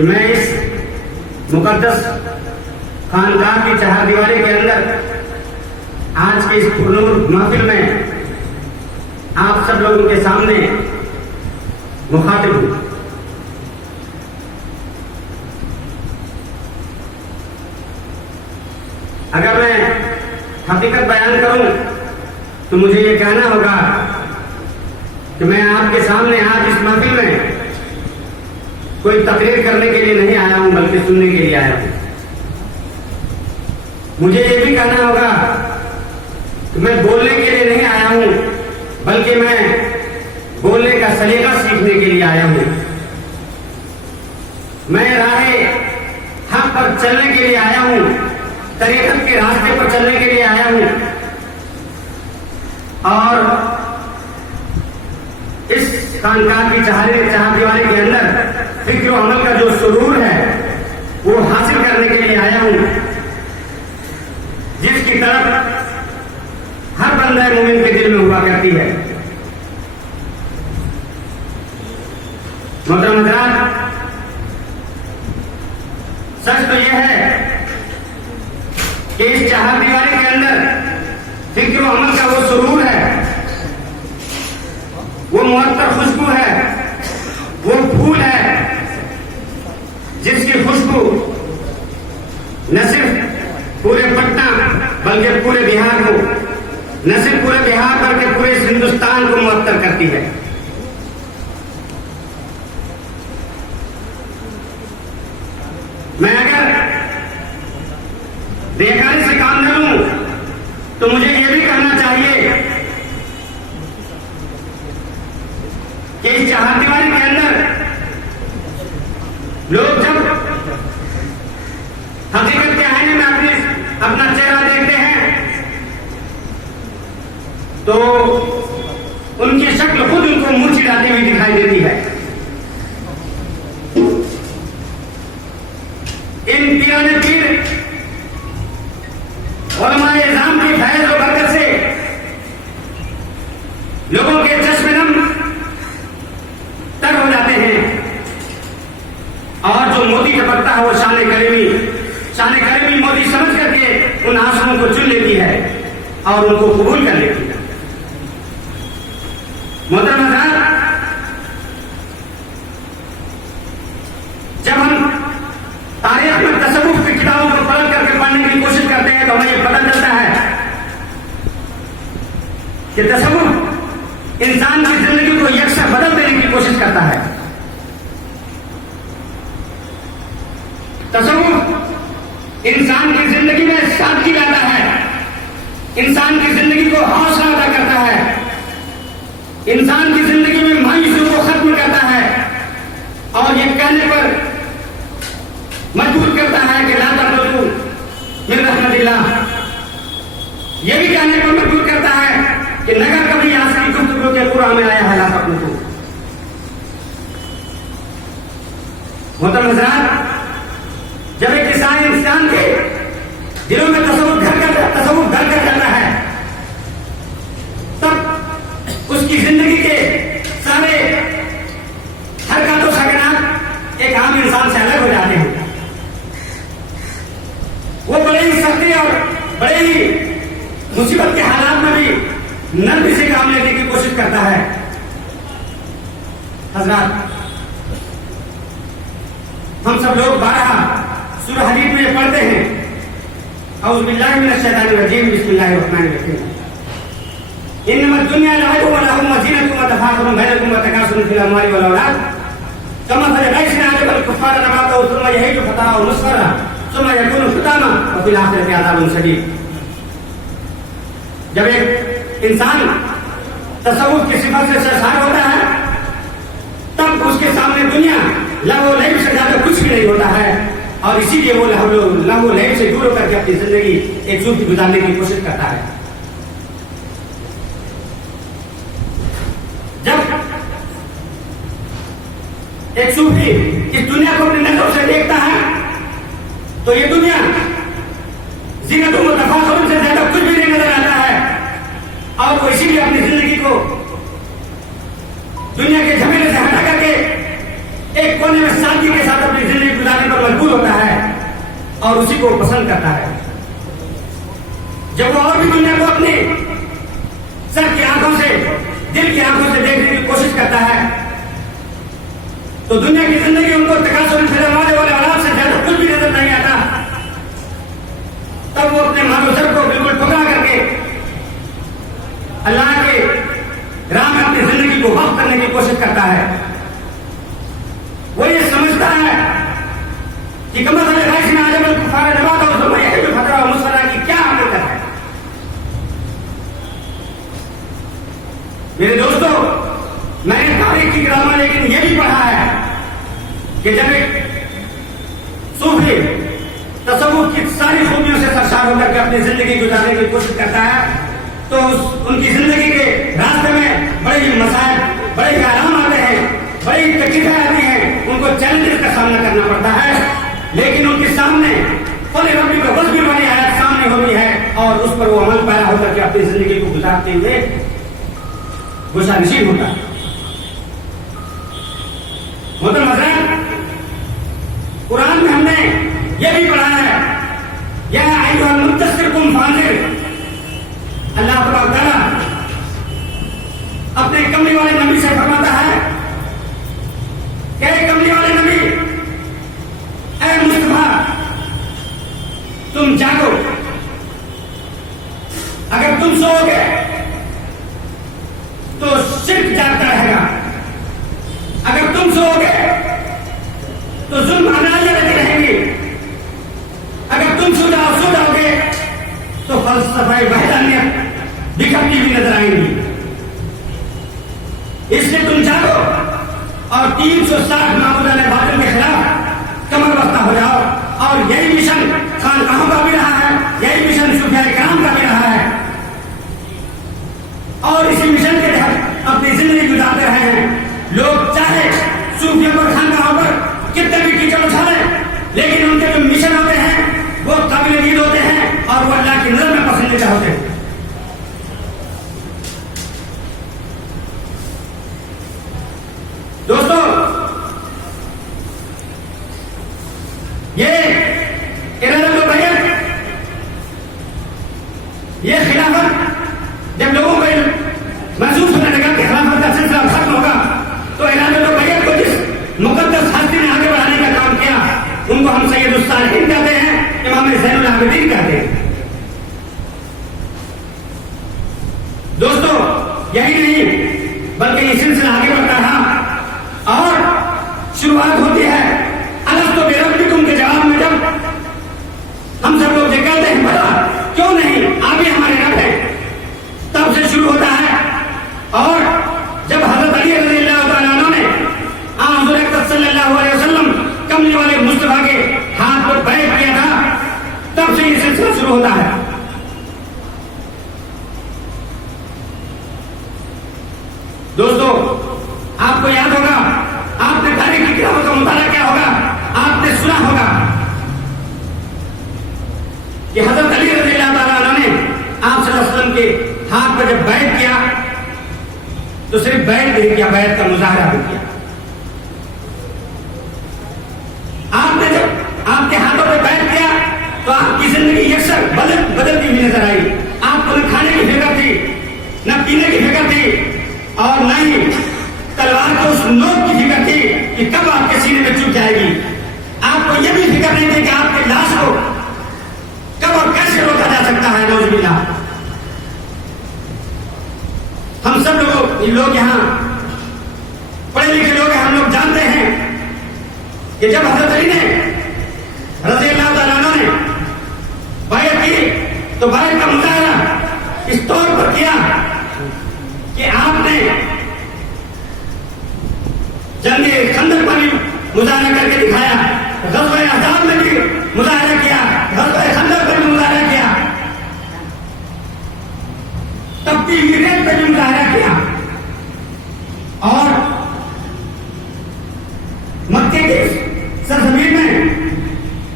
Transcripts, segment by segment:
कि मैं इस मुकद्दस खानकाह की चारदीवारी के अंदर आज के इस पुरनूर महफिल में आप सब लोगों के सामने मुखातिब हूं। अगर मैं हकीकत बयान करूं तो मुझे ये कहना होगा कि मैं आपके सामने आज इस महफिल में कोई तकरीर करने के लिए नहीं आया हूं, बल्कि सुनने के लिए आया हूं। मुझे ये भी कहना होगा कि मैं बोलने के लिए नहीं आया हूं, बल्कि मैं बोलने का सलीका सीखने के लिए आया हूं। मैं राहे हक पर चलने के लिए आया हूं, तरीक़त के रास्ते पर चलने के लिए आया हूं और इस खानकाह की चारदीवारी के अंदर फिक्र और अमल का जो सुरूर है वो हासिल करने के लिए आया हूं, जिसकी तरफ हर बंदा मोमिन के दिल में हुआ करती है। मोहतरम हज़रात, सच तो यह है कि इस चारदीवारी के अंदर फिक्र और अमल का वो सुरूर है, वो मुअत्तर खुशबू है, वो फूल है जिसकी खुशबू न सिर्फ पूरे पटना बल्कि पूरे बिहार को, न सिर्फ पूरे बिहार बल्कि पूरे हिंदुस्तान को मुअत्तर करती है। मैं अगर बेकारी से काम न लूं तो मुझे यह भी कहना चाहिए कि इस चारदीवारी के अंदर लोग जब हकीकत के आईने में अपना चेहरा देखते हैं तो उनकी शक्ल खुद उनको मुंह चिढ़ाती हुई दिखाई देती है। इन पीराने पीर उलमाए इज़ाम की फैज़ और बरकत से लोगों के चश्मे नम तर हो जाते हैं और जो मोती टपकता है वो शान करीमी मोती समझ करके उन आंसुओं को चुन लेती है और उनको कबूल कर लेती है। मोहतरम हज़रात, जब हम तारीख में तसव्वुफ की किताबों को पलट करके पढ़ने की कोशिश करते हैं तो हमें ये पता चलता है कि तसव्वुफ इंसान की जिंदगी को यकसा बदल देने की कोशिश करता है। तसव्वुफ इंसान की जिंदगी में सादगी लाता है, इंसान की जिंदगी को हौसला अदा करता है, इंसान की जिंदगी में मायूसी को खत्म करता है और ये कहने पर मजबूर करता है कि ला तक़नतू मिन रहमतिल्लाह। ये भी कहने पर मजबूर करता है कि नगर कभी आसरी गुफ्तगू के कुरान में आया है ला तक़नतू। मोहतरम हज़रात, जब एक इंसान के दिलों में तसव्वुर घर कर जाता है तब उसकी जिंदगी के सारे हरकत और सकनात एक आम इंसान से अलग हो जाते हैं। वो बड़े ही सख्ती और बड़े ही मुसीबत के हालात में भी नरमी से काम लेने की कोशिश करता है। हज़रात, हम सब लोग 12 सूरह हदीद में पढ़ते हैं, औज़ु बिल्लाहि मिनश शैतानिर रजीम, बिस्मिल्लाहिर रहमानिर रहीम। इन्नमा दुनिया लअबुन व लहवुन व ज़ीनतुन व तफ़ाख़ुरुन बैनकुम व तकासुरुन फ़िल अम्वालि वल औलाद कमथलि ग़ैसिन अ'जबल कुफ़्फ़ारा नबातहु सुम्मा यहीजु फ़तराहु मुस्फ़र्रा सुम्मा यकूनु हुतामा व फ़िल आख़िरति अज़ाबुन शदीद। जब एक इंसान तसव्वुफ की सिफत से सरशार होता है तब उसके सामने दुनिया लहव लैब से ज्यादा कुछ भी नहीं होता है और इसीलिए वो लहव लैब से दूर होकर के अपनी जिंदगी एक सूफी गुजारने की कोशिश करता है। जब एक सूफी इस दुनिया को अपनी नजरों से देखता है तो ये दुनिया ज़ीनतुन व तफ़ाख़ुरुन से ज्यादा कुछ भी नहीं नजर आता है और वो इसीलिए अपनी जिंदगी को दुनिया के झमेले से हटा करके एक कोने में सादगी के साथ अपनी जिंदगी गुजारने पर मजबूर होता है और उसी को पसंद करता है। जब वो और भी दुनिया को अपने सर की आंखों से, दिल की आंखों से देखने की कोशिश करता है तो दुनिया की जिंदगी उनको तकासुर वाले औलाद से ज्यादा कुछ भी नजर नहीं आता। तब वो अपने मानो सर को बिल्कुल ठुकरा करके अल्लाह के राह में अपनी जिंदगी को वक्त करने की कोशिश करता है। वो ये समझता है कि कमर वाले राइस में आजमल कुफार नवाता और फतरा और मुस्फरा की क्या हकीकत है। मेरे दोस्तों, मैंने तारीख की किताब में लेकिन यह भी पढ़ा है कि जब एक सूफी तसव्वुफ की सारी खूबियों से सरशार होकर के अपनी जिंदगी गुजारने की कोशिश करता है तो उनकी जिंदगी के रास्ते में बड़े ही मसाइल, बड़े ही आराम आते हैं, बड़ी तकलीफें आती हैं, उनको चैलेंजेस का सामना करना पड़ता है। लेकिन उनके सामने फले रब्बी का वज़्फ़ भी बड़ी आयत सामने होती है और उस पर वो अमल पैदा होकर के अपनी जिंदगी को गुजारते हुए गुस्सा नसीब होता है। मोहतरम हज़रात, कुरान में हमने यह भी पढ़ा है, या अय्युहल मुद्दस्सिर कुम फ़ांज़िर। अल्लाह तआला अपने कमली वाले नबी से फरमाता है कि कमली वाले नबी, ऐ मुस्तफा, तुम जागो। अगर तुम सोओगे तो शिर्क जागता रहेगा, अगर तुम सोओगे तो जुल्म अनालियां लगी रहेंगी, अगर तुम सो जाओगे तो फलसफाई वहदानियत बिखरती हुई नजर आएंगी। इसलिए तुम जागो और 360 मामूदाने बातिल के खिलाफ कमर बस्ता हो जाओ। और यही मिशन खानकाहों का भी रहा है, यही मिशन सूफिया किराम का भी रहा है और इसी मिशन के तहत अपनी जिंदगी गुजारते रहे हैं। लोग चाहे सूफियों पर, खानकाहों पर कितने भी कीचड़ उठा लें, लेकिन उनके जो मिशन होते हैं वो काबिल दीद होते हैं और वो अल्लाह की नजर में पसंदीदा होते हैं। दोस्तों, ये इरादा बैत, ये खिलाफत जब लोगों को महसूस होने लगा कि खिलाफत का सिलसिला खत्म होगा तो इरादा बैत को जिस मुकद्दस हस्ती ने आगे बढ़ाने का काम किया उनको हम सैयदुस सालिहीन कहते हैं, इमाम ज़ैनुल आबिदीन कहते हैं। दोस्तों, यही नहीं बल्कि ये सिलसिला आगे बढ़ता रहा और शुरुआत होती है अलस्तु बिरब्बिकुम के जवाब में। जब हम सब लोग ये कहते हैं भला क्यों नहीं, आप ही हमारे रब हैं, तब से शुरू होता है। और जब हजरत अली रज़ियल्लाहु तआला अन्हु ने हुज़ूर अक़दस सल्लल्लाहु अलैहि वसल्लम कमली वाले मुस्तफा के हाथ पर बैठ किया था, तब से ये सिलसिला शुरू होता है। दोस्तों, आपको याद होगा, आपने तारीख की किताबों का मुताला किया होगा, आपने सुना होगा कि हजरत अली रज़ियल्लाहु तआला अन्हु ने आप सल्लल्लाहु अलैहि वसल्लम के हाथ पर जब बैठ किया तो सिर्फ बैठ नहीं किया, बैठ का मुजाहरा भी किया। आपने जब आपके हाथों पर बैठ किया तो आपकी जिंदगी यकसर बदलती हुई नजर आई। आपको न खाने की फिक्र थी, न पीने की फिक्र थी और न ही तलवार को उस नोक की फिक्र थी कि कब आपके सीने में चुभ जाएगी। आपको यह भी फिक्र नहीं थी कि आपकी लाश को कब और कैसे रोका जा सकता है। नौजुबिल्लाह, हम सब लोग यहाँ पढ़े लिखे लोग हैं, हम लोग जानते हैं कि जब हजरत अली ने रज़ियल्लाहु तआला अन्हु ने बैत की तो बैत का मुजाहरा इस तौर पर किया कि आपने जंग खंदक पर भी मुजाहरा करके दिखाया, ग़ज़वा अहज़ाब में भी मुजाहरा किया, ग़ज़वा खंदक पर भी मुजाहरा किया, तपती हुई रेत पर भी मुजाहरा किया और मक्के की सरजमीन में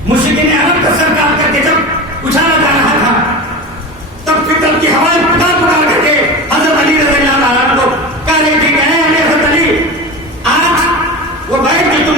मुश्रिकीन अरब का सर काट करके जब उछाला जा रहा था तब फितर की हवाएं पुकार पुकार करके हजरत अली रज़ियल्लाहु अन्हु को कह रही थी कि हजरत अली, आज वो बैत जो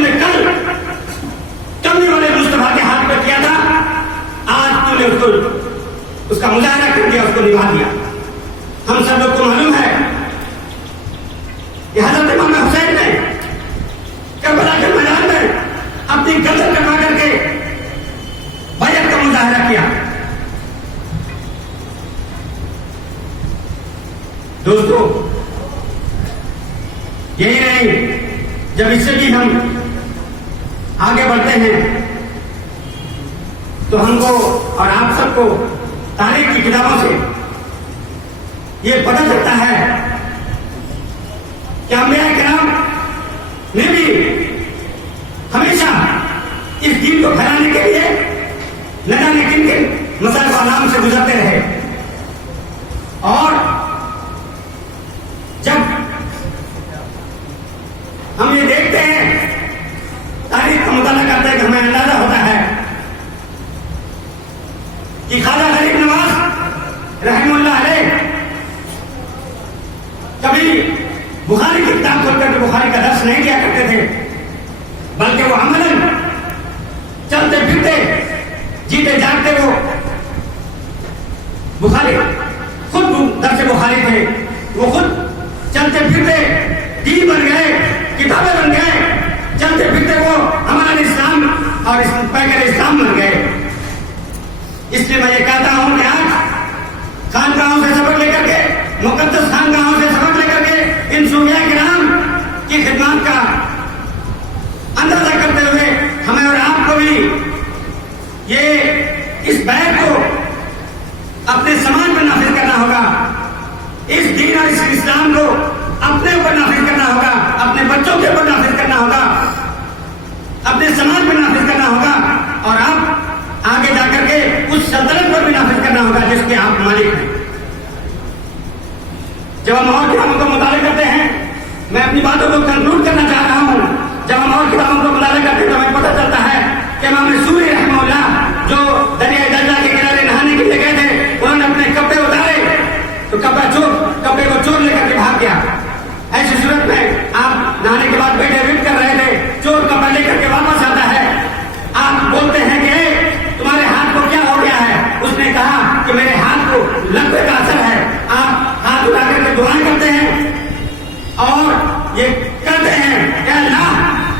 लेकिन जब इससे भी हम आगे बढ़ते हैं तो हमको और आप सबको तारीख की किताबों से ये पता चलता है कि अंबिया किराम ने भी हमेशा इस दीन को फैलाने के लिए न जाने किन किन मसाइल का नाम से गुजरते रहे। और जब हम ये देखते हैं, तारीख का मुताला करते हैं, कि हमें अंदाजा होता है कि ख्वाजा गरीब नवाज रहमतुल्लाह अलैह कभी बुखारी की किताब खोलकर के बुखारी का दर्श नहीं किया करते थे, बल्कि वो अमलन चलते फिरते जीते जागते वो बुखारी खुद दर्श बुखारी थे, वो खुद चलते फिरते दीन बन गए, किताबें बन गए, चलते फिरते वो हमारा इस्लाम और पैकर इस्लाम बन गए। इसलिए मैं ये कहता हूं कि आज खानकाहों से सबक लेकर के, मुकद्दस खानकाहों से सबक लेकर के इन सूफिया किराम की खिदमत का अंदाजा करते हुए हमें और आपको भी ये इस बैत को अपने समाज पर नाफिज करना होगा, इस दीन और इस इस्लाम को अपने ऊपर नाफिज करना होगा, अपने बच्चों के ऊपर नाफिज करना होगा, अपने समाज पर नाफिज करना होगा, और आप आगे जाकर के उस सल्तनत पर भी नाफिज करना होगा जिसके आप मालिक हैं। जब हम और किताबों को मुताले करते हैं, मैं अपनी बातों को कंक्लूड करना चाह रहा हूं, जब हम और किताबों को मुताले करते हैं तो हमें पता चलता है कि इमाम सूरी रहमतुल्लाह जो दरिया दर्जा के किनारे नहाने के लिए गए थे, उन्होंने अपने कपड़े उतारे तो कपड़े को चोर लेकर के भाग गया। ऐसी सूरत में आप नहाने के बाद बैठे वेट कर रहे थे, चोर कपड़ा लेकर के वापस आता है, आप बोलते हैं कि तुम्हारे हाथ को क्या हो गया है? उसने कहा कि मेरे हाथ को लकवे का असर है। आप हाथ उठा करके दुआएं करते हैं और ये कहते हैं कि अल्लाह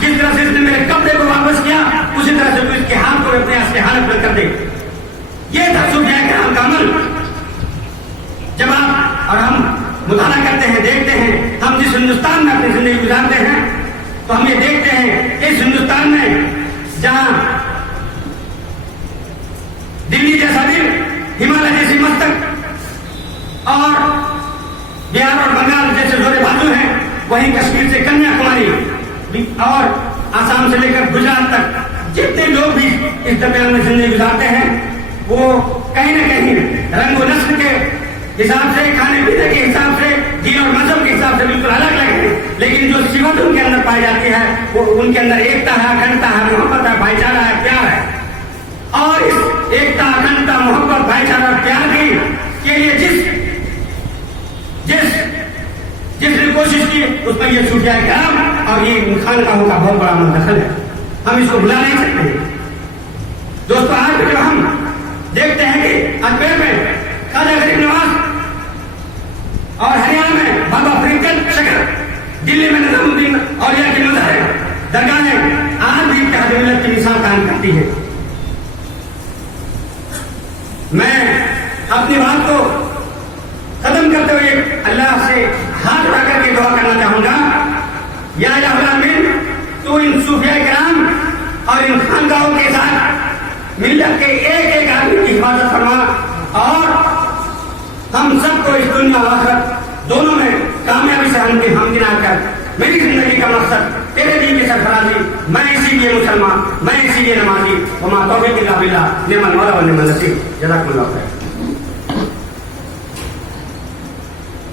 जिस तरह से इसने मेरे कपड़े को वापस किया, उसी तरह से तू इसके हाथ को अपने असली हालत में कर दे। ये था सूफिया किराम का अमल। जब आप और हम मुताला करते हैं, देखते हैं, हम जिस हिंदुस्तान में अपनी जिंदगी गुजारते हैं, तो हम ये देखते हैं इस हिंदुस्तान में जहां दिल्ली जैसा दिल, हिमालय जैसी मस्तक और बिहार और बंगाल जैसे जोरे बाजू हैं, वहीं कश्मीर से कन्याकुमारी और आसाम से लेकर गुजरात तक जितने लोग भी इस दरमियान में जिंदगी गुजारते हैं, वो कहीं न कहीं रंग और नस्ल के हिसाब से, खाने पीने के हिसाब से, दीन और मजहब के हिसाब से बिल्कुल अलग अलग है, लेकिन जो सिफत उनके अंदर पाई जाती है वो उनके अंदर एकता है, अखंडता है, मोहब्बत है, भाईचारा है, प्यार है। और इस एकता, अखंडता, मोहब्बत, भाईचारा, प्यार के लिए जिसने कोशिश की, उसमें ये सूफिया किराम और ये खानकाहों का बहुत बड़ा मुदखल है। हम इसको भुला नहीं सकते। दोस्तों, आज जब हम देखते हैं कि अजमेर में ख्वाजा गरीब नवाज और हरियाणा में बाबा फरीद शकर, दिल्ली में निजामुद्दीन औलिया की मज़हर दरगाहें आज भी इत्तेहाद मिल्लत की मिसाल कायम करती है। मैं अपनी बात को खत्म करते हुए अल्लाह से हाथ उठा करके दुआ करना चाहूंगा, या इलाहुल आमीन, तो इन सूफिया किराम और इन खानकाहों के साथ मिल्लत के एक एक आदमी की हिफाजत फरमा और हम सबको इस दुनिया और आखिरत दोनों में कामयाबी से हमकिनार कर मेरी जिंदगी का मकसद तेरे दीन की सरफराजी, मैं इसीलिए मुसलमान, मैं इसीलिए नमाजी, वमा तौफीक इल्ला बिल्लाह, निअमल मौला व निअमल नसीर। जज़ाकुमुल्लाह खैर।